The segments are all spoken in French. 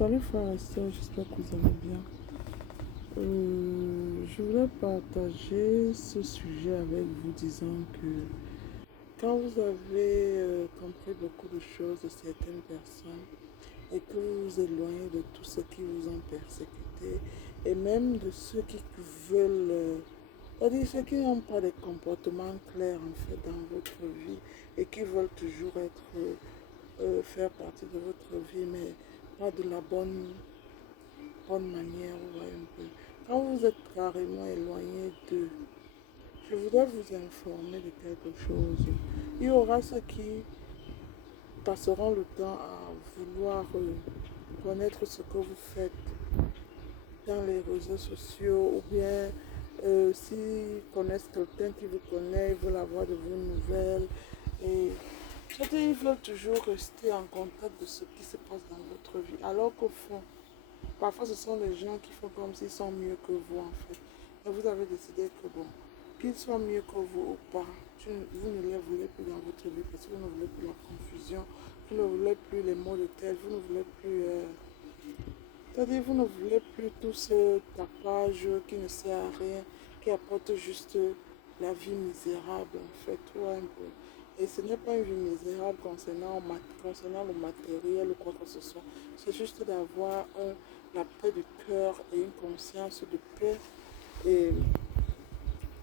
Salut frères et sœurs, j'espère que vous allez bien. Je voulais partager ce sujet avec vous disant que quand vous avez compris beaucoup de choses de certaines personnes et que vous vous éloignez de tous ceux qui vous ont persécuté et même de ceux qui veulent, c'est-à-dire ceux qui n'ont pas de comportement clair en fait dans votre vie et qui veulent toujours faire partie de votre vie mais pas de la bonne manière, vous voyez un peu. Quand vous êtes carrément éloigné d'eux, je voudrais vous informer de quelque chose. Il y aura ceux qui passeront le temps à vouloir connaître ce que vous faites dans les réseaux sociaux ou bien s'ils connaissent quelqu'un qui vous connaît, ils veulent avoir de vos nouvelles. Et ils veulent toujours rester en contact de ce qui se passe dans votre vie. Alors qu'au fond, parfois, ce sont les gens qui font comme s'ils sont mieux que vous, en fait. Et vous avez décidé que, bon, qu'ils soient mieux que vous ou pas, vous ne les voulez plus dans votre vie parce que vous ne voulez plus la confusion, vous ne voulez plus les mots de tête, vous ne voulez plus... c'est-à-dire, vous ne voulez plus tout ce tapage qui ne sert à rien, qui apporte juste la vie misérable, en fait, ouais, un peu. Et ce n'est pas une vie misérable concernant le matériel ou quoi que ce soit. C'est juste d'avoir la paix du cœur et une conscience de paix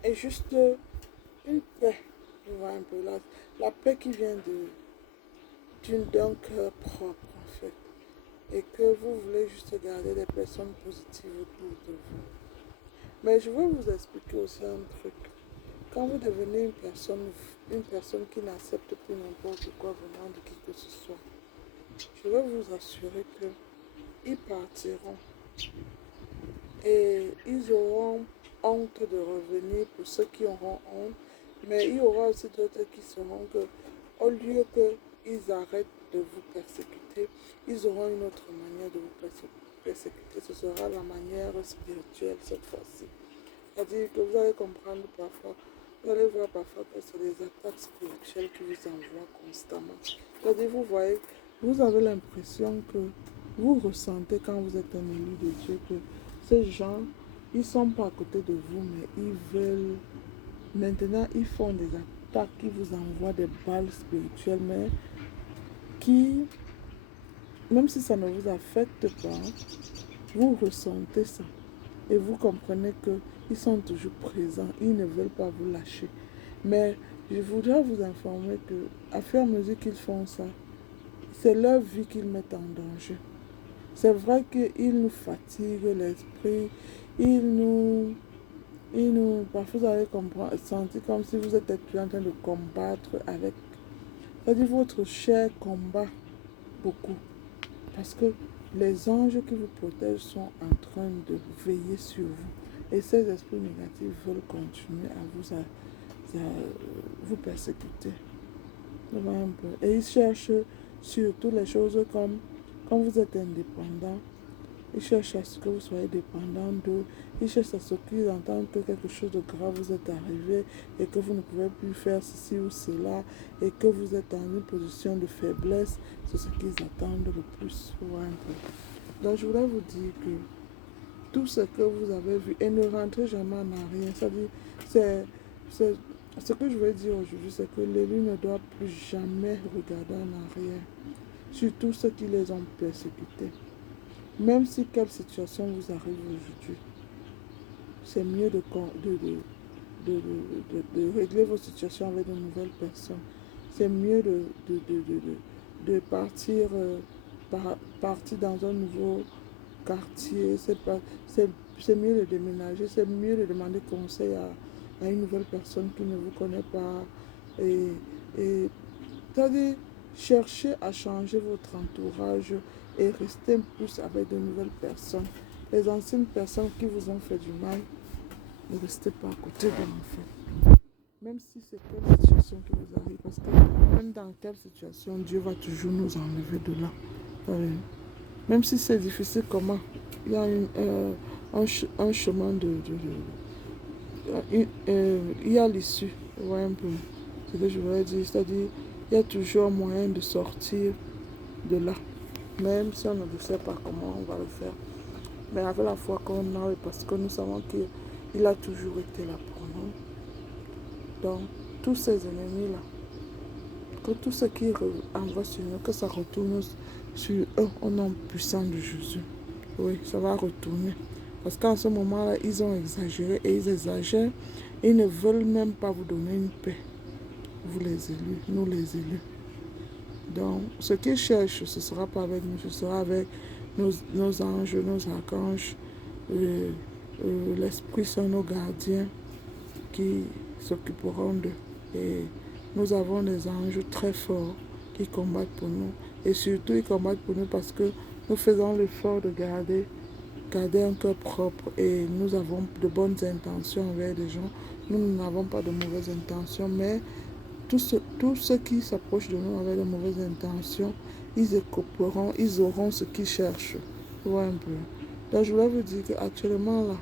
et juste une paix. Tu vois un peu la paix qui vient d'un cœur propre en fait. Et que vous voulez juste garder des personnes positives autour de vous. Mais je veux vous expliquer aussi un truc. Quand vous devenez une personne qui n'accepte plus n'importe quoi venant de qui que ce soit, je veux vous assurer qu'ils partiront et ils auront honte de revenir pour ceux qui auront honte, mais il y aura aussi d'autres qui seront que, au lieu qu'ils arrêtent de vous persécuter, ils auront une autre manière de vous persécuter. Ce sera la manière spirituelle cette fois-ci. C'est-à-dire que vous allez comprendre parfois, vous allez voir parfois que c'est des attaques spirituelles qui vous envoient constamment. C'est-à-dire, vous voyez, vous avez l'impression que vous ressentez quand vous êtes un élu de Dieu que ces gens, ils ne sont pas à côté de vous, mais ils veulent. Maintenant, ils font des attaques qui vous envoient des balles spirituelles, mais qui, même si ça ne vous affecte pas, vous ressentez ça. Et vous comprenez qu'ils sont toujours présents, ils ne veulent pas vous lâcher. Mais je voudrais vous informer que, à fur et à mesure qu'ils font ça, c'est leur vie qu'ils mettent en danger. C'est vrai qu'ils nous fatiguent l'esprit, ils nous, parfois vous allez sentir comme si vous êtes en train de combattre avec, c'est-à-dire votre chair combat beaucoup. Parce que les anges qui vous protègent sont en train de veiller sur vous. Et ces esprits négatifs veulent continuer à vous persécuter. Et ils cherchent surtout les choses comme quand vous êtes indépendant. Ils cherchent à ce que vous soyez dépendant d'eux. Ils cherchent à ce qu'ils entendent que quelque chose de grave vous est arrivé et que vous ne pouvez plus faire ceci ou cela et que vous êtes dans une position de faiblesse. C'est ce qu'ils attendent le plus. Donc je voulais vous dire que tout ce que vous avez vu et ne rentrez jamais en arrière. C'est ce que je veux dire aujourd'hui, c'est que l'élu ne doit plus jamais regarder en arrière. Surtout ceux qui les ont persécutés. Même si quelle situation vous arrive aujourd'hui, c'est mieux de régler vos situations avec de nouvelles personnes. C'est mieux de partir, partir dans un nouveau quartier. C'est mieux de déménager. C'est mieux de demander conseil à une nouvelle personne qui ne vous connaît pas. Et c'est-à-dire, cherchez à changer votre entourage et restez plus avec de nouvelles personnes. Les anciennes personnes qui vous ont fait du mal, ne restez pas à côté d'eux en fait. Même si c'est quelle situation qui vous arrive, parce que même dans quelle situation, Dieu va toujours nous enlever de là. Même si c'est difficile, comment il y a un chemin il y a l'issue. Ouais, un peu. C'est ce que je voulais dire. C'est-à-dire, il y a toujours un moyen de sortir de là. Même si on ne sait pas comment on va le faire. Mais avec la foi qu'on a, parce que nous savons qu'il a toujours été là pour nous. Donc, tous ces ennemis-là, que tout ce qui envoie sur nous, que ça retourne sur eux au nom puissant de Jésus. Oui, ça va retourner. Parce qu'en ce moment-là, ils ont exagéré et ils exagèrent. Ils ne veulent même pas vous donner une paix. Vous les élus, nous les élus. Donc, ce qu'ils cherchent, ce ne sera pas avec nous, ce sera avec nos anges, nos archanges. L'Esprit sont nos gardiens qui s'occuperont d'eux. Et nous avons des anges très forts qui combattent pour nous. Et surtout, ils combattent pour nous parce que nous faisons l'effort de garder un cœur propre et nous avons de bonnes intentions envers les gens. Nous n'avons pas de mauvaises intentions, mais tous ceux qui s'approchent de nous avec de mauvaises intentions, ils écoperont, ils auront ce qu'ils cherchent. Tu vois un peu. Donc je voulais vous dire qu'actuellement là,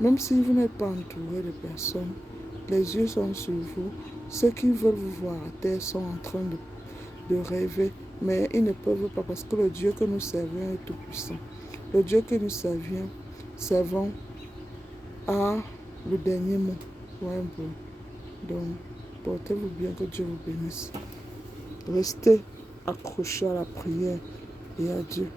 même si vous n'êtes pas entouré de personnes, les yeux sont sur vous. Ceux qui veulent vous voir à terre sont en train de rêver, mais ils ne peuvent pas parce que le Dieu que nous servons est tout puissant. Le Dieu que nous servons a le dernier mot. Ouais, un peu. Donc, portez-vous bien, que Dieu vous bénisse. Restez accrochés à la prière et à Dieu.